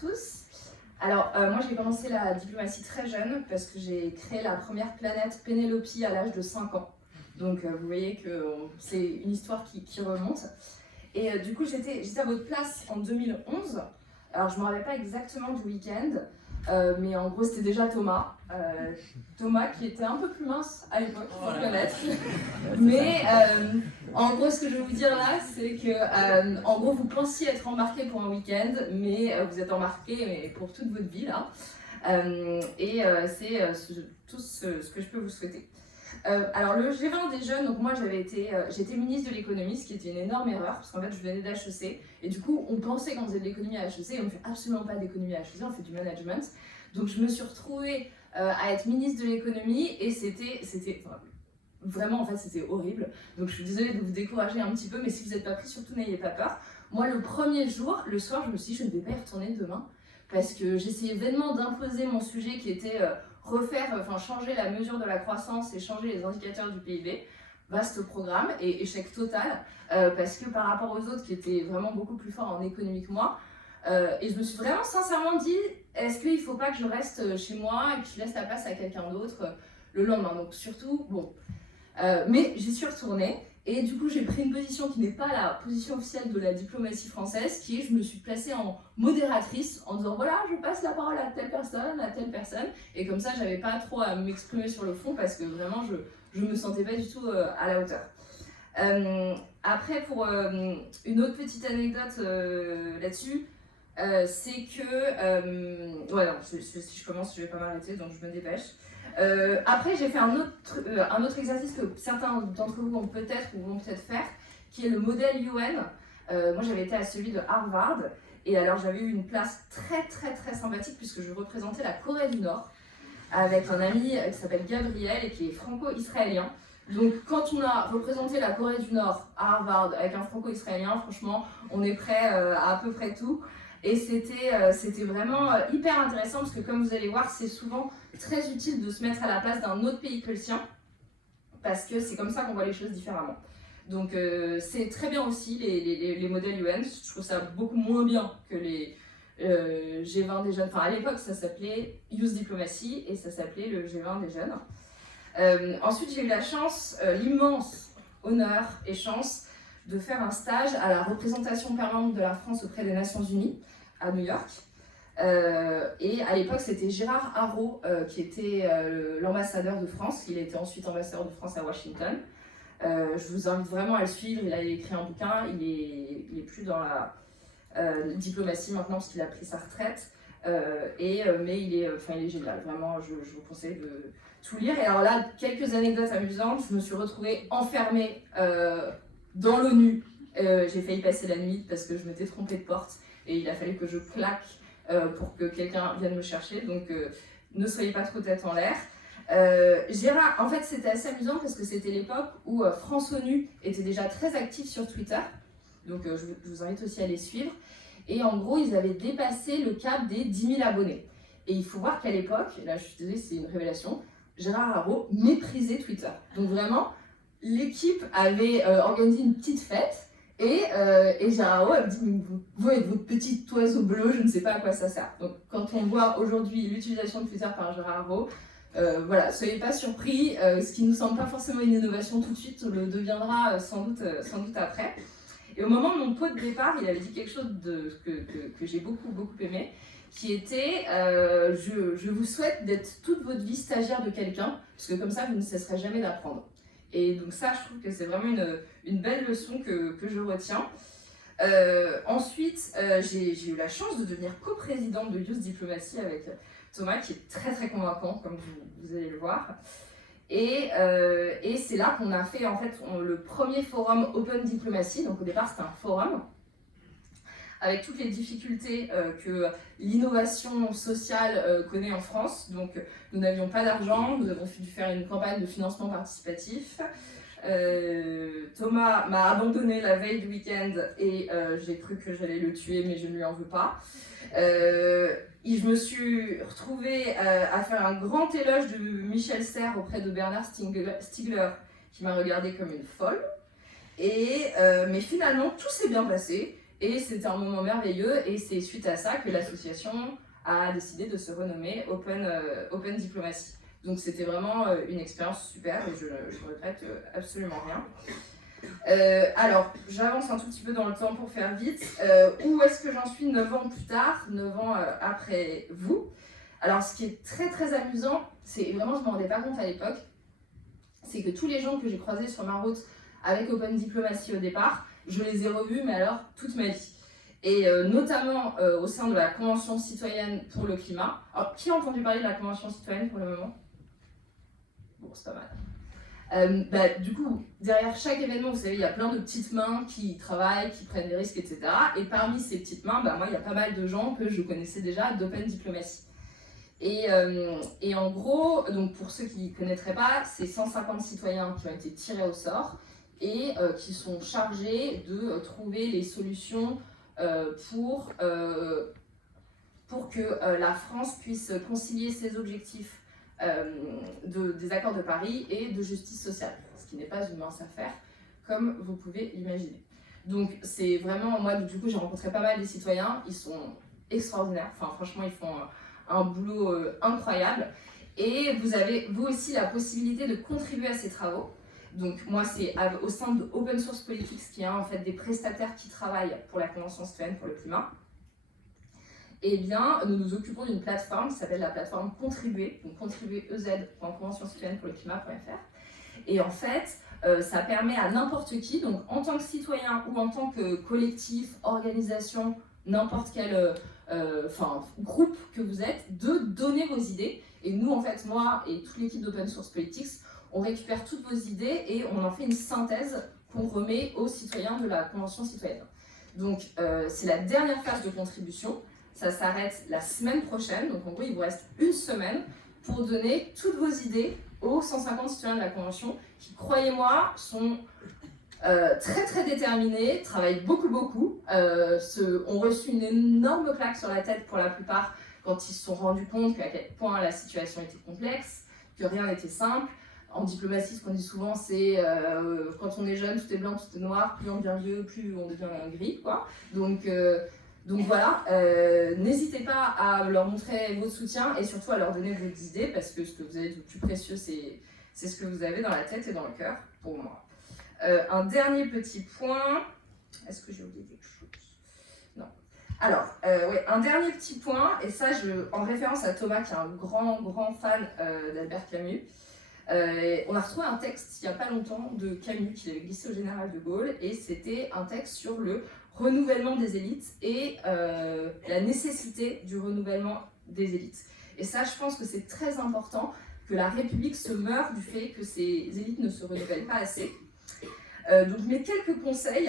tous. Alors, moi j'ai commencé la diplomatie très jeune parce que j'ai créé la première planète Pénélope à l'âge de 5 ans. Donc vous voyez que c'est une histoire qui remonte. Et du coup j'étais à votre place en 2011. Alors je ne me rappelle pas exactement du week-end, mais en gros c'était déjà Thomas. Thomas qui était un peu plus mince à l'époque, il faut le connaître. Mais en gros ce que je veux vous dire là, c'est que en gros vous pensiez être embarqué pour un week-end, mais vous êtes embarqué pour toute votre vie là. C'est tout ce que je peux vous souhaiter. Alors le G20 des jeunes, donc moi j'étais ministre de l'économie, ce qui était une énorme erreur, parce qu'en fait je venais d'HEC, et du coup on pensait qu'on faisait de l'économie à HEC, et on ne fait absolument pas d'économie à HEC, on fait du management. Donc je me suis retrouvée à être ministre de l'économie, et c'était vraiment en fait c'était horrible. Donc je suis désolée de vous décourager un petit peu, mais si vous n'êtes pas pris, surtout n'ayez pas peur. Moi le premier jour, le soir, je me suis dit je ne vais pas y retourner demain, parce que j'essayais vainement d'imposer mon sujet qui était changer la mesure de la croissance et changer les indicateurs du PIB. Vaste programme et échec total, parce que par rapport aux autres qui étaient vraiment beaucoup plus forts en économie que moi, et je me suis vraiment sincèrement dit, est-ce qu'il ne faut pas que je reste chez moi et que je laisse la place à quelqu'un d'autre le lendemain. Donc surtout, bon. Mais j'y suis retournée. Et du coup, j'ai pris une position qui n'est pas la position officielle de la diplomatie française, qui est, je me suis placée en modératrice, en disant, voilà, je passe la parole à telle personne, et comme ça, j'avais pas trop à m'exprimer sur le fond, parce que vraiment, je me sentais pas du tout à la hauteur. Après, pour une autre petite anecdote là-dessus, c'est que, si je commence, je vais pas m'arrêter, donc je me dépêche. Après, j'ai fait un autre exercice que certains d'entre vous vont peut-être faire, qui est le modèle UN. Moi, j'avais été à celui de Harvard, et alors j'avais eu une place très sympathique puisque je représentais la Corée du Nord avec un ami qui s'appelle Gabriel et qui est franco-israélien. Donc, quand on a représenté la Corée du Nord à Harvard avec un franco-israélien, franchement, on est prêt à peu près tout. Et c'était vraiment hyper intéressant parce que, comme vous allez voir, c'est souvent très utile de se mettre à la place d'un autre pays que le sien, parce que c'est comme ça qu'on voit les choses différemment. Donc c'est très bien aussi les modèles UN. Je trouve ça beaucoup moins bien que les G20 des jeunes. Enfin, à l'époque ça s'appelait Youth Diplomacy et ça s'appelait le G20 des jeunes. Ensuite j'ai eu la chance, l'immense honneur et chance de faire un stage à la représentation permanente de la France auprès des Nations Unies à New York. Et à l'époque, c'était Gérard Haraud qui était l'ambassadeur de France. Il était ensuite ambassadeur de France à Washington. Je vous invite vraiment à le suivre. Il a écrit un bouquin. Il est plus dans la diplomatie maintenant parce qu'il a pris sa retraite. Mais il est génial. Vraiment, je vous conseille de tout lire. Et alors là, quelques anecdotes amusantes. Je me suis retrouvée enfermée dans l'ONU. J'ai failli passer la nuit parce que je m'étais trompée de porte. Et il a fallu que je claque pour que quelqu'un vienne me chercher, donc ne soyez pas trop tête en l'air. Gérard, en fait c'était assez amusant parce que c'était l'époque où France ONU était déjà très active sur Twitter, donc je vous invite aussi à les suivre, et en gros ils avaient dépassé le cap des 10 000 abonnés. Et il faut voir qu'à l'époque, et là je suis désolée c'est une révélation, Gérard Haraud méprisait Twitter. Donc vraiment, l'équipe avait organisé une petite fête, et Gérard Haraud a dit, vous avec votre petit oiseau bleu, je ne sais pas à quoi ça sert. Donc quand on voit aujourd'hui l'utilisation de Twitter par Gérard Haraud, voilà, soyez pas surpris, ce qui ne nous semble pas forcément une innovation tout de suite, le deviendra sans doute après. Et au moment de mon pot de départ, il avait dit quelque chose que j'ai beaucoup aimé, qui était je vous souhaite d'être toute votre vie stagiaire de quelqu'un, parce que comme ça vous ne cesserez jamais d'apprendre. Et donc ça, je trouve que c'est vraiment une belle leçon que je retiens. Ensuite, j'ai eu la chance de devenir coprésidente de Youth Diplomacy avec Thomas, qui est très convaincant, comme vous allez le voir. Et c'est là qu'on a fait en fait le premier forum Open Diplomacy. Donc au départ, c'était un forum avec toutes les difficultés que l'innovation sociale connaît en France. Donc nous n'avions pas d'argent, nous avons dû faire une campagne de financement participatif. Thomas m'a abandonné la veille du week-end et j'ai cru que j'allais le tuer, mais je ne lui en veux pas. Je me suis retrouvée à faire un grand éloge de Michel Serres auprès de Bernard Stiegler, qui m'a regardée comme une folle. Mais finalement, tout s'est bien passé. Et c'était un moment merveilleux, et c'est suite à ça que l'association a décidé de se renommer Open Diplomacy. Donc c'était vraiment une expérience super, et je ne regrette absolument rien. Alors, j'avance un tout petit peu dans le temps pour faire vite. Où est-ce que j'en suis 9 ans plus tard, 9 ans après vous? Alors, ce qui est très très amusant, c'est vraiment, je ne m'en rendais pas compte à l'époque, c'est que tous les gens que j'ai croisés sur ma route avec Open Diplomacy au départ, je les ai revus, mais alors toute ma vie. Et notamment au sein de la Convention citoyenne pour le climat. Alors, qui a entendu parler de la Convention citoyenne pour le moment? Bon, c'est pas mal. Du coup, derrière chaque événement, vous savez, il y a plein de petites mains qui travaillent, qui prennent des risques, etc. Et parmi ces petites mains, moi, il y a pas mal de gens que je connaissais déjà d'Open Diplomacy. Et en gros, donc pour ceux qui ne connaîtraient pas, c'est 150 citoyens qui ont été tirés au sort et qui sont chargés de trouver les solutions pour que la France puisse concilier ses objectifs des accords de Paris et de justice sociale, ce qui n'est pas une mince affaire, comme vous pouvez l'imaginer. Donc c'est vraiment, moi du coup j'ai rencontré pas mal de citoyens, ils sont extraordinaires, enfin franchement ils font un boulot incroyable, et vous avez vous aussi la possibilité de contribuer à ces travaux. Donc moi c'est au sein de Open Source Politics, qui est en fait des prestataires qui travaillent pour la Convention citoyenne pour le climat. Eh bien, nous nous occupons d'une plateforme qui s'appelle la plateforme Contribuer, donc contribuez.conventioncitoyenne-pour-le-climat.fr. Et en fait, ça permet à n'importe qui, donc en tant que citoyen ou en tant que collectif, organisation, n'importe quel groupe que vous êtes, de donner vos idées. Et nous, en fait, moi et toute l'équipe d'Open Source Politics, on récupère toutes vos idées et on en fait une synthèse qu'on remet aux citoyens de la Convention citoyenne. Donc, c'est la dernière phase de contribution. Ça s'arrête la semaine prochaine, donc en gros il vous reste une semaine pour donner toutes vos idées aux 150 citoyens de la Convention qui, croyez-moi, sont très très déterminés, travaillent beaucoup, ont reçu une énorme claque sur la tête pour la plupart quand ils se sont rendus compte à quel point la situation était complexe, que rien n'était simple. En diplomatie, ce qu'on dit souvent, c'est quand on est jeune, tout est blanc, tout est noir, plus on devient vieux, plus on devient gris, quoi. Donc voilà, n'hésitez pas à leur montrer votre soutien et surtout à leur donner vos idées, parce que ce que vous avez de plus précieux, c'est ce que vous avez dans la tête et dans le cœur, pour moi. Un dernier petit point, est-ce que j'ai oublié quelque chose? Non. Alors, un dernier petit point, et ça en référence à Thomas, qui est un grand fan d'Albert Camus. On a retrouvé un texte il n'y a pas longtemps de Camus qu'il avait glissé au général de Gaulle, et c'était un texte sur le renouvellement des élites et la nécessité du renouvellement des élites. Et ça, je pense que c'est très important, que la République se meure du fait que ces élites ne se renouvellent pas assez. Donc mes quelques conseils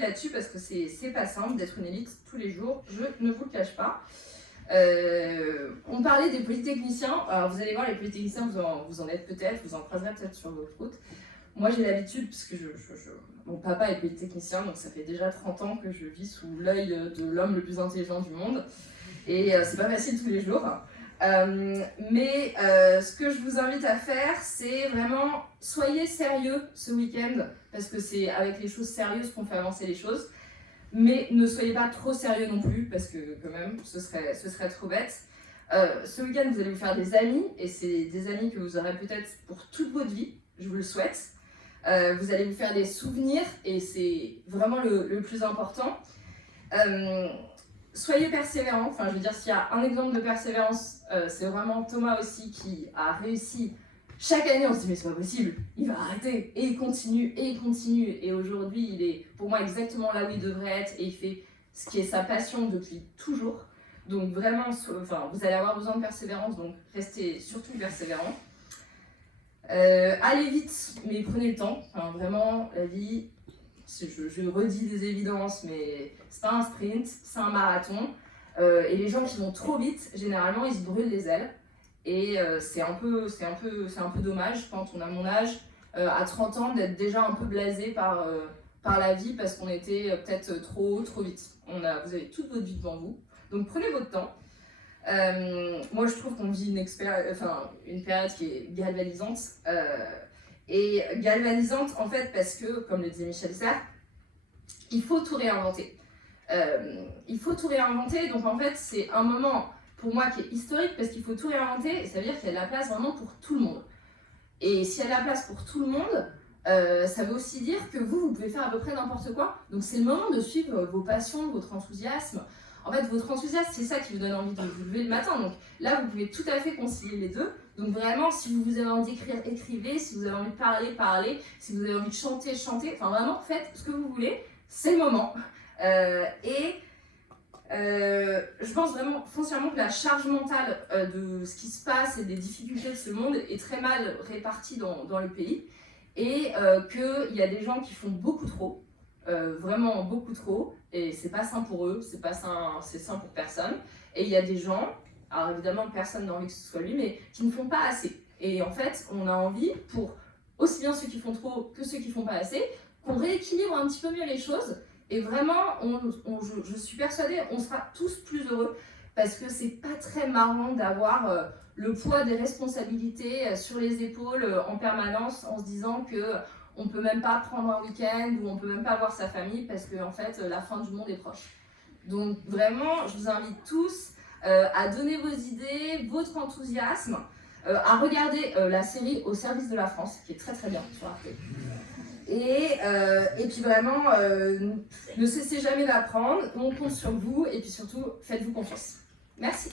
là-dessus, parce que c'est pas simple d'être une élite tous les jours, je ne vous le cache pas. On parlait des polytechniciens. Alors vous allez voir, les polytechniciens, vous en êtes peut-être, vous en croiserez peut-être sur votre route. Moi j'ai l'habitude, puisque mon papa est polytechnicien, donc ça fait déjà 30 ans que je vis sous l'œil de l'homme le plus intelligent du monde, et c'est pas facile tous les jours. Mais ce que je vous invite à faire, c'est vraiment, soyez sérieux ce week-end, parce que c'est avec les choses sérieuses qu'on fait avancer les choses. Mais ne soyez pas trop sérieux non plus, parce que quand même, ce serait trop bête. Ce week-end, vous allez vous faire des amis, et c'est des amis que vous aurez peut-être pour toute votre vie, je vous le souhaite. Vous allez vous faire des souvenirs, et c'est vraiment le plus important. Soyez persévérants, enfin je veux dire, s'il y a un exemple de persévérance, c'est vraiment Thomas aussi qui a réussi. Chaque année, on se dit, mais c'est pas possible, il va arrêter. Et il continue, et aujourd'hui, il est pour moi exactement là où il devrait être, et il fait ce qui est sa passion depuis toujours. Donc vraiment, vous allez avoir besoin de persévérance, donc restez surtout persévérants. Allez vite, mais prenez le temps. Enfin, vraiment, la vie, je redis des évidences, mais c'est pas un sprint, c'est un marathon. Et les gens qui vont trop vite, généralement, ils se brûlent les ailes. Et c'est un peu dommage quand on a mon âge, à 30 ans, d'être déjà un peu blasé par la vie parce qu'on était peut-être trop vite. Vous avez toute votre vie devant vous, donc prenez votre temps. Moi je trouve qu'on vit une période qui est galvanisante. Et galvanisante en fait parce que, comme le disait Michel Serres, il faut tout réinventer. Il faut tout réinventer, donc en fait c'est un moment pour moi qui est historique parce qu'il faut tout réinventer et ça veut dire qu'il y a de la place vraiment pour tout le monde. Et s'il y a de la place pour tout le monde, ça veut aussi dire que vous pouvez faire à peu près n'importe quoi. Donc c'est le moment de suivre vos passions, votre enthousiasme. En fait, votre enthousiasme, c'est ça qui vous donne envie de vous lever le matin. Donc là, vous pouvez tout à fait concilier les deux. Donc vraiment, si vous avez envie d'écrire, écrivez. Si vous avez envie de parler, parlez. Si vous avez envie de chanter, chantez. Enfin vraiment, faites ce que vous voulez. C'est le moment. Je pense vraiment foncièrement que la charge mentale de ce qui se passe et des difficultés de ce monde est très mal répartie dans le pays. Et qu'il y a des gens qui font beaucoup trop. Vraiment beaucoup trop, et c'est pas sain pour eux, c'est sain pour personne. Et il y a des gens, alors évidemment personne n'a envie que ce soit lui, mais qui ne font pas assez. Et en fait, on a envie, pour aussi bien ceux qui font trop que ceux qui font pas assez, qu'on rééquilibre un petit peu mieux les choses. Et vraiment, je suis persuadée, on sera tous plus heureux, parce que c'est pas très marrant d'avoir le poids des responsabilités sur les épaules en permanence, en se disant que on peut même pas prendre un week-end ou on peut même pas voir sa famille parce que en fait la fin du monde est proche. Donc vraiment, je vous invite tous à donner vos idées, votre enthousiasme, à regarder la série Au service de la France, qui est très très bien sur Arte. Et puis vraiment, ne cessez jamais d'apprendre, on compte sur vous et puis surtout, faites-vous confiance. Merci.